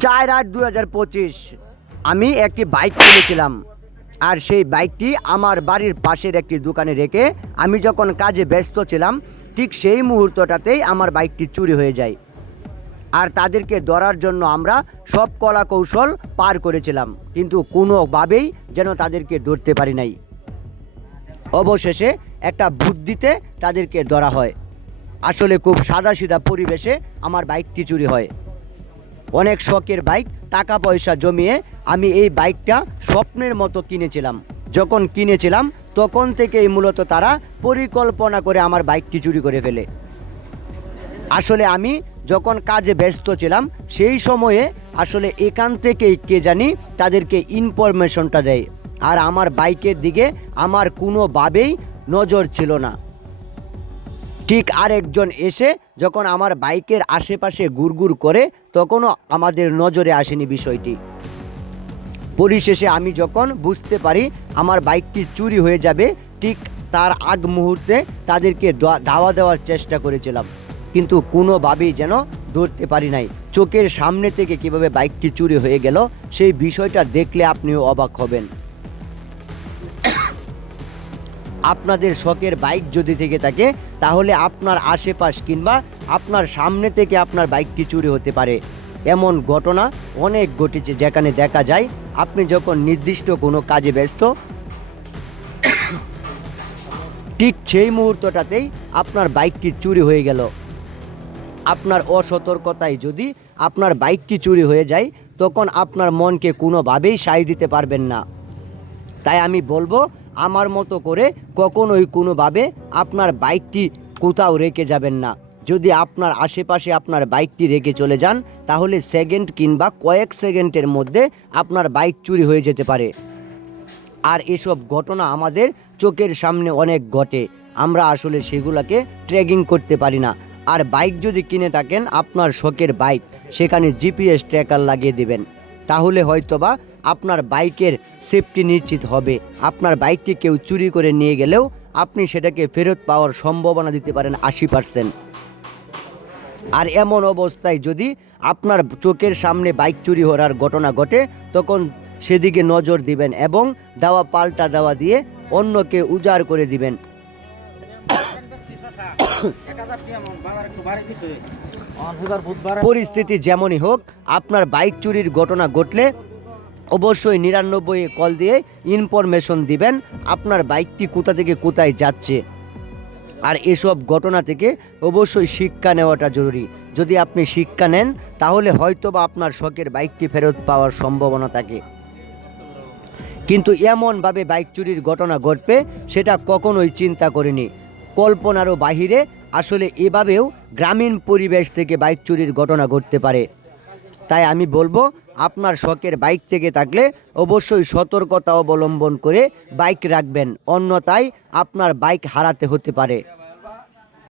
চার আট দু হাজার পঁচিশ। আমি একটি বাইক কিনেছিলাম। আর সেই বাইকটি আমার বাড়ির পাশের একটি দোকানে রেখে আমি যখন কাজে ব্যস্ত ছিলাম, ঠিক সেই মুহূর্তটাতেই আমার বাইকটি চুরি হয়ে যায়। আর তাদেরকে ধরার জন্য আমরা সব কলা কৌশল পার করেছিলাম। কিন্তু কোনোভাবেই যেন তাদেরকে ধরতে পারি নাই। অবশেষে একটা বুদ্ধিতে তাদেরকে ধরা হয়। আসলে খুব সাদাসিধা পরিবেশে আমার বাইকটি চুরি হয়। অনেক শখের বাইক টাকা পয়সা জমিয়ে আমি এই বাইকটা স্বপ্নের মতো কিনেছিলাম। যখন কিনেছিলাম, তখন থেকেই মূলত তারা পরিকল্পনা করে আমার বাইকটি চুরি করে ফেলে। আসলে আমি যখন কাজে ব্যস্ত ছিলাম, সেই সময়ে আসলে এখান থেকেই কে জানি তাদেরকে ইনফরমেশনটা দেয়। আর আমার বাইকের দিকে আমার কোনোভাবেই নজর ছিল না। ঠিক আরেকজন এসে যখন আমার বাইকের আশেপাশে গুড়গুড় করে, তখনও আমাদের নজরে আসেনি বিষয়টি। পরিশেষে আমি যখন বুঝতে পারি আমার বাইকটি চুরি হয়ে যাবে, ঠিক তার আগ মুহূর্তে তাদেরকে দাওয়া দেওয়ার চেষ্টা করেছিলাম। কিন্তু কোনোভাবেই যেন ধরতে পারি নাই। চোখের সামনে থেকে কীভাবে বাইকটি চুরি হয়ে গেল, সেই বিষয়টা দেখলে আপনিও অবাক হবেন। আপনাদের শখের বাইক যদি থেকে থাকে, তাহলে আপনার আশেপাশ কিংবা আপনার সামনে থেকে আপনার বাইকটি চুরি হতে পারে। এমন ঘটনা অনেক ঘটেছে যেখানে দেখা যায়, আপনি যখন নির্দিষ্ট কোনো কাজে ব্যস্ত, ঠিক সেই মুহূর্তটাতেই আপনার বাইকটি চুরি হয়ে গেল। আপনার অসতর্কতায় যদি আপনার বাইকটি চুরি হয়ে যায়, তখন আপনার মনকে কোনোভাবেই সায় দিতে পারবেন না। তাই আমি বলব আমার মতো করে কখনোই কোনোভাবে আপনার বাইকটি কোথাও রেখে যাবেন না। যদি আপনার আশেপাশে আপনার বাইকটি রেখে চলে যান, তাহলে সেকেন্ড কিংবা কয়েক সেকেন্ডের মধ্যে আপনার বাইক চুরি হয়ে যেতে পারে। আর এসব ঘটনা আমাদের চোখের সামনে অনেক ঘটে। আমরা আসলে সেগুলোকে ট্র্যাকিং করতে পারি না। আর বাইক যদি কিনে থাকেন, আপনার শখের বাইক, সেখানে জিপিএস ট্র্যাকার লাগিয়ে দেবেন। তাহলে হয়তোবা আপনার বাইকের সেফটি নিশ্চিত হবে। আপনার বাইকটি কেউ চুরি করে নিয়ে গেলেও আপনি সেটাকে ফেরত পাওয়ার সম্ভাবনা দিতে পারেন আশি পার্সেন্ট আর এমন অবস্থায় যদি আপনার চোখের সামনে বাইক চুরি হওয়ার ঘটনা ঘটে তখন সেদিকে নজর দিবেন এবং দেওয়া পাল্টা দেওয়া দিয়ে অন্যকে উজাড় করে দিবেন। পরিস্থিতি যেমনই হোক আপনার বাইক চুরির ঘটনা ঘটলে অবশ্যই নিরানব্বই কল দিয়ে ইনফরমেশন দিবেন আপনার বাইকটি কোথা থেকে কোথায় যাচ্ছে। আর এসব ঘটনা থেকে অবশ্যই শিক্ষা নেওয়াটা জরুরি। যদি আপনি শিক্ষা নেন, তাহলে হয়তো বা আপনার শখের বাইকটি ফেরত পাওয়ার সম্ভাবনা থাকে। কিন্তু এমনভাবে বাইক চুরির ঘটনা ঘটবে, সেটা কখনোই চিন্তা করিনি। কল্পনারও বাহিরে আসলে এভাবেও গ্রামীণ পরিবেশ থেকে বাইক চুরির ঘটনা ঘটতে পারে। তাই আমি বলব, আপনার শখের বাইক থেকে থাকলে অবশ্যই সতর্কতা অবলম্বন করে বাইক রাখবেন। অন্যথায় আপনার বাইক হারাতে হতে পারে।